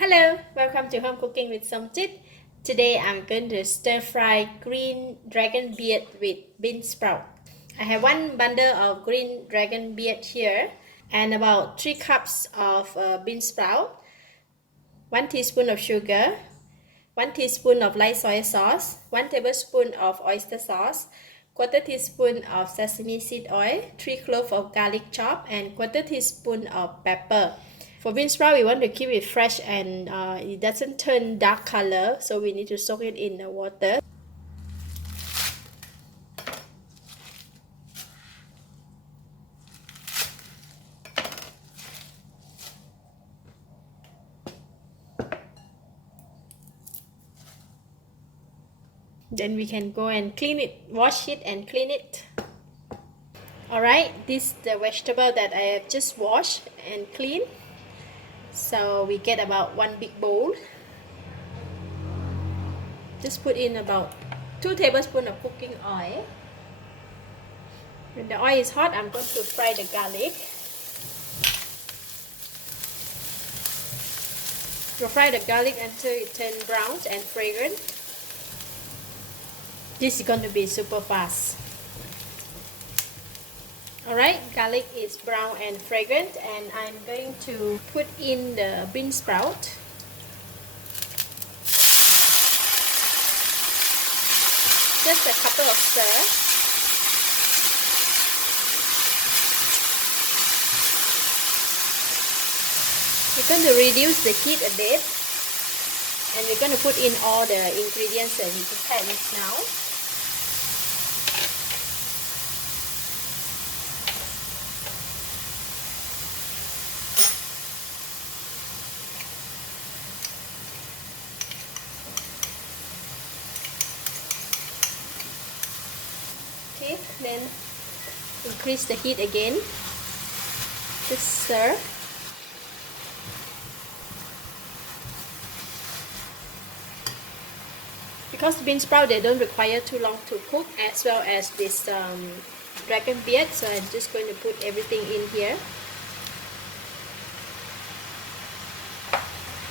Hello, welcome to Home Cooking with Somchit. Today I'm going to stir fry green dragon beard with beansprout. I have one bundle of green dragon beard here and about 3 cups of beansprout, 1 teaspoon of sugar, 1 teaspoon of light soy sauce, 1 tablespoon of oyster sauce, quarter teaspoon of sesame seed oil, 3 cloves of garlic chop, and quarter teaspoon of pepper. For beansprout, we want to keep it fresh and it doesn't turn dark color, so we need to soak it in the water. Then we can go and clean it, wash it and clean it. Alright, this is the vegetable that I have just washed and cleaned. So we get about 1 big bowl. Just put in about 2 tablespoons of cooking oil. When the oil is hot, I'm going to fry the garlic. We'll fry the garlic until it turns brown and fragrant. This is going to be super fast. Alright, garlic is brown and fragrant, and I'm going to put in the beansprout. Just a couple of stir. We're going to reduce the heat a bit, and we're going to put in all the ingredients and pans now. Okay, then increase the heat again. Just stir. Because beansprout, they don't require too long to cook, as well as this dragon beard, so I'm just going to put everything in here.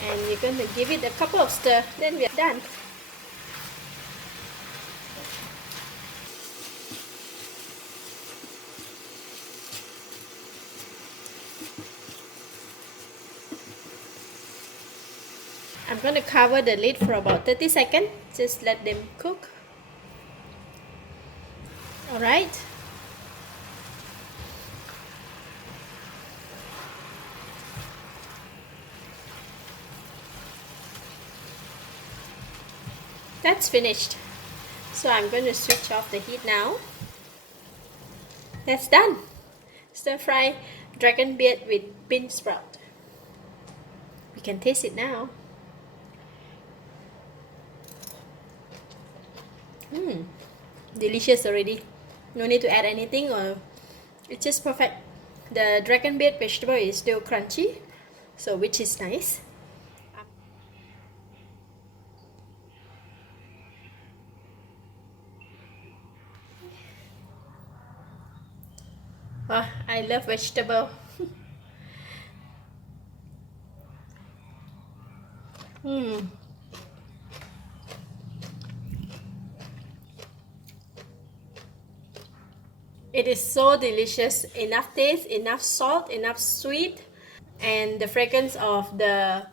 And we're going to give it a couple of stir, then we are done. I'm going to cover the lid for about 30 seconds. Just let them cook. Alright. That's finished. So I'm going to switch off the heat now. That's done. Stir fry dragon beard with beansprout. We can taste it now. Delicious already. No need to add anything, or it's just perfect. The dragon beard vegetable is still crunchy, so which is nice. Oh, I love vegetable. It is so delicious. Enough taste, enough salt, enough sweet, and the fragrance of the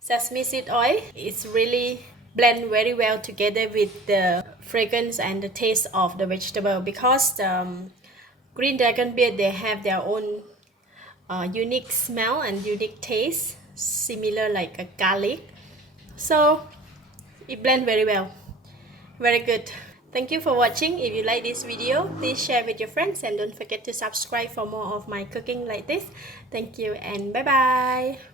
sesame seed oil is really blend very well together with the fragrance and the taste of the vegetable, because green dragon beard, they have their own unique smell and unique taste, similar like a garlic, so it blends very well. Very good. Thank you for watching. If you like this video, please share with your friends, and don't forget to subscribe for more of my cooking like this. Thank you and bye bye.